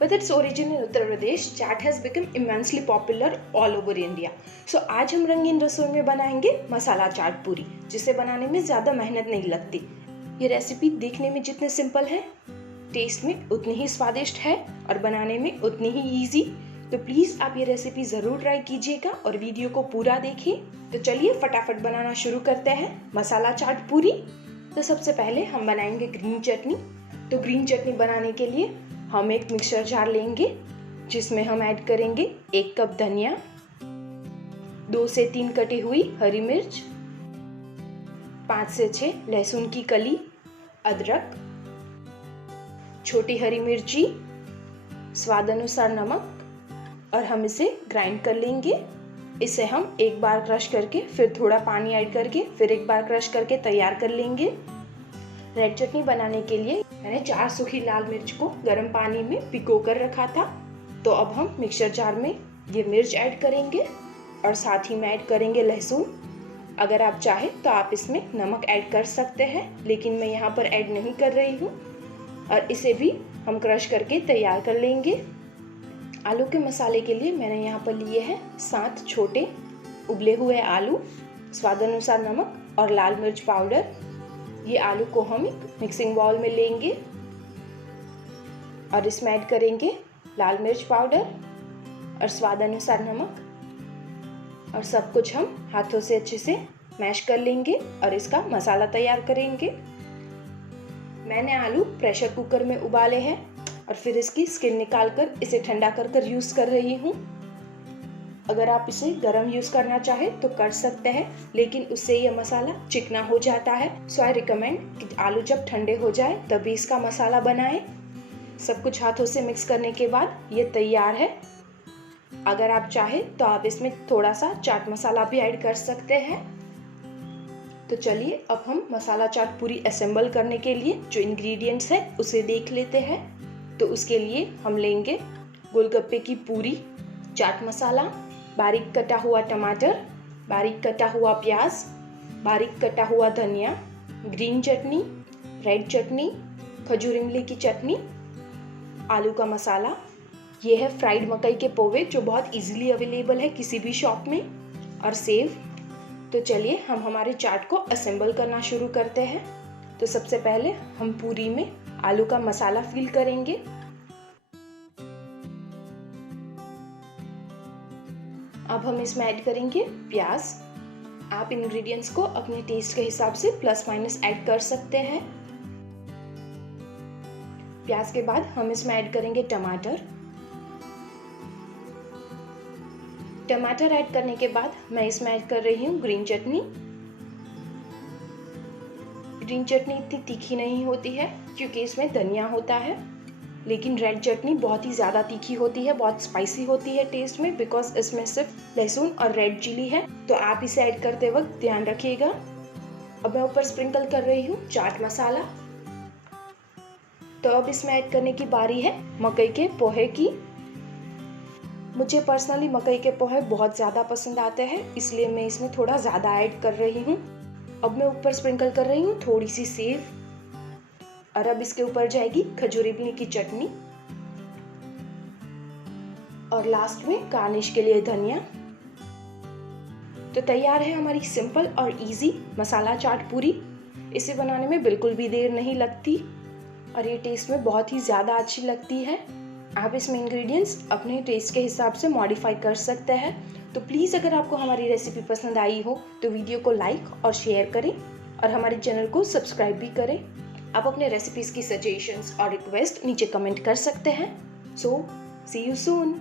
With its origin in Uttar Pradesh, chaat has become immensely popular all over India. So आज हम रंगीन रसोई में बनाएंगे मसाला चाट पूरी, जिसे बनाने में ज़्यादा मेहनत नहीं लगती। ये रेसिपी देखने में जितने सिंपल है, टेस्ट में उतनी ही स्वादिष्ट है और बनाने में उतनी ही ईजी। तो प्लीज़ आप ये रेसिपी ज़रूर ट्राई कीजिएगा और वीडियो को पूरा देखिए। तो चलिए फटाफट बनाना शुरू करते हैं मसाला चाट पूरी। तो सबसे पहले हम बनाएंगे ग्रीन चटनी। तो ग्रीन चटनी बनाने के लिए हम एक मिक्सर जार लेंगे, जिसमें हम ऐड करेंगे 1 कप धनिया, 2 से 3 कटी हुई हरी मिर्च, 5 से 6 लहसुन की कली, अदरक, छोटी हरी मिर्ची, स्वाद अनुसार नमक, और हम इसे ग्राइंड कर लेंगे। इसे हम एक बार क्रश करके फिर थोड़ा पानी ऐड करके फिर एक बार क्रश करके तैयार कर लेंगे। रेड चटनी बनाने के लिए मैंने 4 सूखी लाल मिर्च को गर्म पानी में भिगो कर रखा था। तो अब हम मिक्सर जार में ये मिर्च ऐड करेंगे और साथ ही में ऐड करेंगे लहसुन। अगर आप चाहें तो आप इसमें नमक ऐड कर सकते हैं, लेकिन मैं यहाँ पर ऐड नहीं कर रही हूँ। और इसे भी हम क्रश करके तैयार कर लेंगे। आलू के मसाले के लिए मैंने यहाँ पर लिए हैं 7 छोटे उबले हुए आलू, स्वाद अनुसार नमक और लाल मिर्च पाउडर। ये आलू को हम एक मिक्सिंग बाउल में लेंगे और इसमें ऐड करेंगे लाल मिर्च पाउडर और स्वाद अनुसार नमक, और सब कुछ हम हाथों से अच्छे से मैश कर लेंगे और इसका मसाला तैयार करेंगे। मैंने आलू प्रेशर कुकर में उबाले हैं और फिर इसकी स्किन निकालकर इसे ठंडा कर यूज़ कर रही हूँ। अगर आप इसे गरम यूज़ करना चाहें तो कर सकते हैं, लेकिन उससे यह मसाला चिकना हो जाता है। सो आई रिकमेंड कि आलू जब ठंडे हो जाए तभी इसका मसाला बनाएं। सब कुछ हाथों से मिक्स करने के बाद ये तैयार है। अगर आप चाहें तो आप इसमें थोड़ा सा चाट मसाला भी ऐड कर सकते हैं। तो चलिए अब हम मसाला चाट पूरी असेंबल करने के लिए जो इंग्रेडिएंट्स है उसे देख लेते हैं। तो उसके लिए हम लेंगे गोलगप्पे की पूरी, चाट मसाला, बारीक कटा हुआ टमाटर, बारीक कटा हुआ प्याज, बारीक कटा हुआ धनिया, ग्रीन चटनी, रेड चटनी, खजूर इमली की चटनी, आलू का मसाला। ये है फ्राइड मकई के पोहे जो बहुत इजीली अवेलेबल है किसी भी शॉप में, और सेव। तो चलिए हम हमारे चाट को असेंबल करना शुरू करते हैं। तो सबसे पहले हम पूरी में आलू का मसाला फिल करेंगे। अब हम इसमें ऐड करेंगे प्याज। आप इंग्रेडिएंट्स को अपने टेस्ट के हिसाब से प्लस माइनस ऐड कर सकते हैं। प्याज के बाद हम इसमें ऐड करेंगे टमाटर। टमाटर ऐड करने के बाद मैं इसमें ऐड कर रही हूँ ग्रीन चटनी। ग्रीन चटनी इतनी तीखी नहीं होती है क्योंकि इसमें धनिया होता है, लेकिन रेड चटनी बहुत ही ज़्यादा तीखी होती है, बहुत स्पाइसी होती है टेस्ट में, बिकॉज इसमें सिर्फ लहसुन और रेड चिली है। तो आप इसे ऐड करते वक्त ध्यान रखिएगा। अब मैं ऊपर स्प्रिंकल कर रही हूँ चाट मसाला। तो अब इसमें ऐड करने की बारी है मकई के पोहे की। मुझे पर्सनली मकई के पोहे बहुत ज़्यादा पसंद आते हैं, इसलिए मैं इसमें थोड़ा ज़्यादा ऐड कर रही हूँ। अब मैं ऊपर स्प्रिंकल कर रही हूँ थोड़ी सी सेव, और अब इसके ऊपर जाएगी खजूर इमली की चटनी, और लास्ट में गार्निश के लिए धनिया। तो तैयार है हमारी सिंपल और इजी मसाला चाट पूरी। इसे बनाने में बिल्कुल भी देर नहीं लगती और ये टेस्ट में बहुत ही ज़्यादा अच्छी लगती है। आप इसमें इंग्रेडिएंट्स अपने टेस्ट के हिसाब से मॉडिफाई कर सकते हैं। तो प्लीज़ अगर आपको हमारी रेसिपी पसंद आई हो तो वीडियो को लाइक और शेयर करें और हमारे चैनल को सब्सक्राइब भी करें। आप अपने रेसिपीज़ की सजेशंस और रिक्वेस्ट नीचे कमेंट कर सकते हैं। सो सी यू सून।